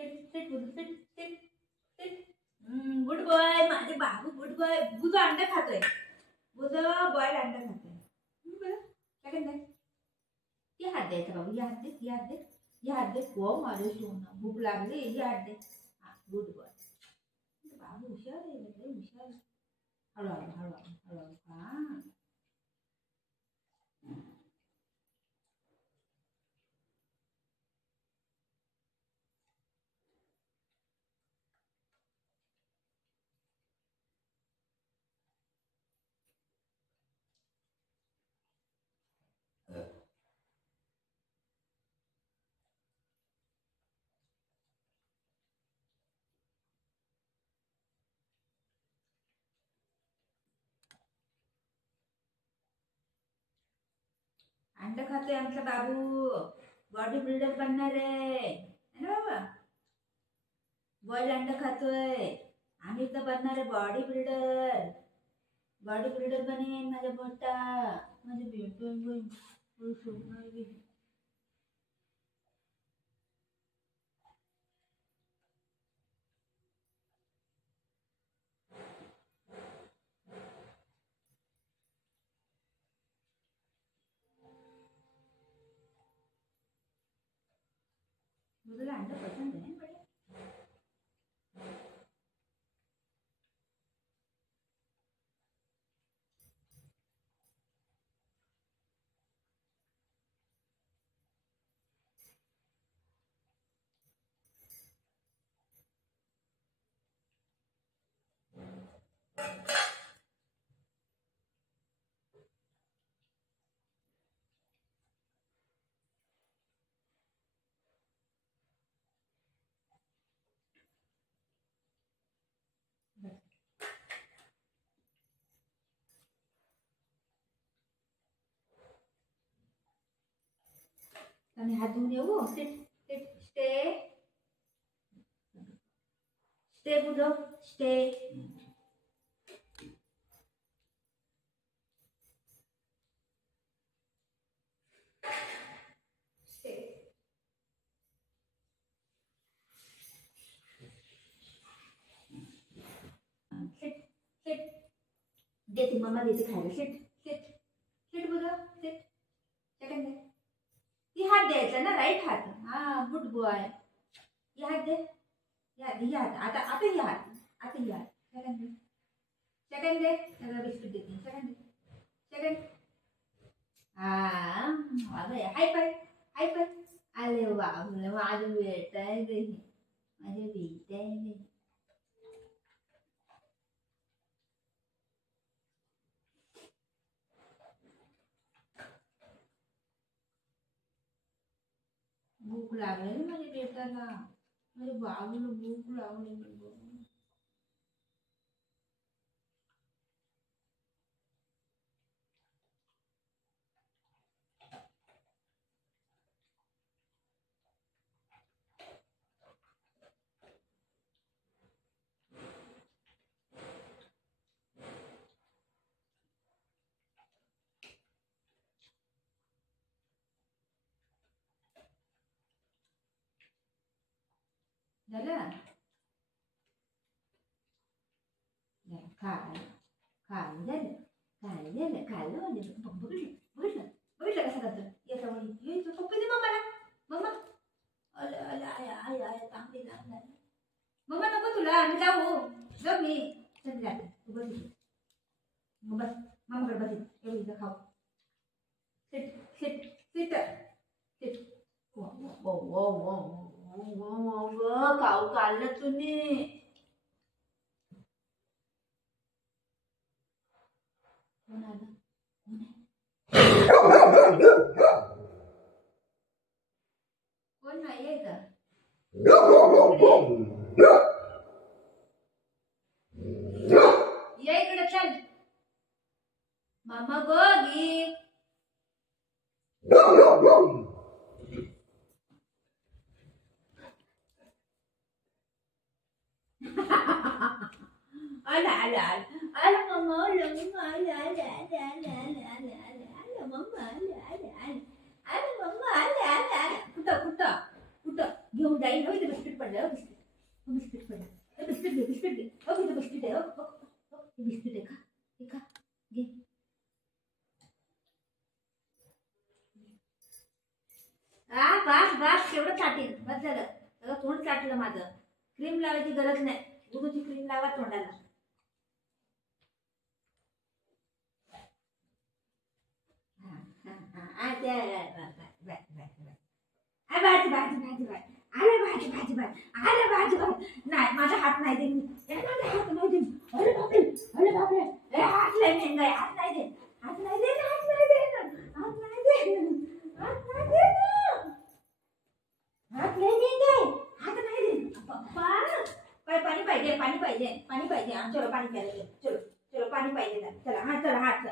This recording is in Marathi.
Seat sit Budhu sit sit sit. Good boy माझे बाबू, गुड बॉय. बुधू अंडा खातोय. बुधू बॉय अंडा खातोय. सेकंड दे. ये हात द्यायचा बाबू, ये हात दे, ये हात दे, ये हात दे. हो माझे सोना भूक लागली, ये हात दे. Good boy. बाबू हुशार आहे, लय हुशार. हळूहळू हळूहळू हळूहळू खा. अंडा खातोय आमचा बाबू. बॉडी बिल्डर बनणार आहे ना बाबा. बॉईल अंडा खातोय. आम्ही तर बनणार आहे बॉडी बिल्डर. बॉडी बिल्डर बनेन माझ्या मोठा. माझे बेटो मुझे अंडा पसंद है बड़े. आम्ही हात धुवून येऊ. Sit sit stay stay Budho stay. Sit sit देते मम्मा देते खायला. Sit sit sit Budho sit. Second दे. ये हात द्यायचा ना, राईट हात. हा गुड बॉय. ये हात दे, ये हात, ये हात. आता आता ये हात, आता ये हात. सेकंड दे, सेकंड दे. त्याला बिस्किट देते. सेकंड दे, सेकंड. हा अगं हाय पाय, हाय पाय. आले बाबू माझं बेटा आहे गे, माझे बेटा आहे गे. भूक लागली माझ्या बेटाला, माझ्या बाबूला भूक लागली. झालं खायला, खायला झालं, खायला झालं, खायला म्हणजे बघितलं बघितलं बघितलं कसं करतं. याच्यामुळे यायचं पप्पी दे मम्माला. मम्मा अरे अरे आय आय आय चांगली लागणार. मम्मा नको तुला, आम्ही जाऊ जाऊ मी. चल जाते तू बस इथे. मग बस मम्माकडे बस इथे. एवढी खाऊ. Seat sit sit seat. वो वो वो वो खाऊ काढलं तुम्ही. कोण आलं? कोण नाही आहे का? या इकडे चल. मामा गोगी. आला आला आला मामा आला मम्मा आला आला आला आला आला आला आला मम्मा आला आला आला आला मम्मा आला आला आला. कुठं कुठं कुठं घेऊन जाईल. बिस्किट पडलं बिस्किट. बिस्किट पडलं. बिस्किट घे बिस्किट घे. तिथे बिस्किट आहे. हे बिस्किट आहे का? हे का घे. बास बास तेवढं चाटेल बस झालं. सगळं तोंड चाटलं माझं. क्रीम लावायची गरज नाही. दुधाची क्रीम लावा तोंडाला. नाही माझा हात नाही दे. हात नाही दे. अरे बापरे अरे बापरे. हात लय मेंगा आहे. हात नाही दे. हात नाही दे. हात नाही दे. हात नाही दे. हात नाही दे. हात नाही दे. हात नाही दे. पाणी पाहिजे पाणी पाहिजे पाणी पाहिजे. चलो पाणी प्यायला चलो चलो पाणी पाहिजे. चला हा चला हात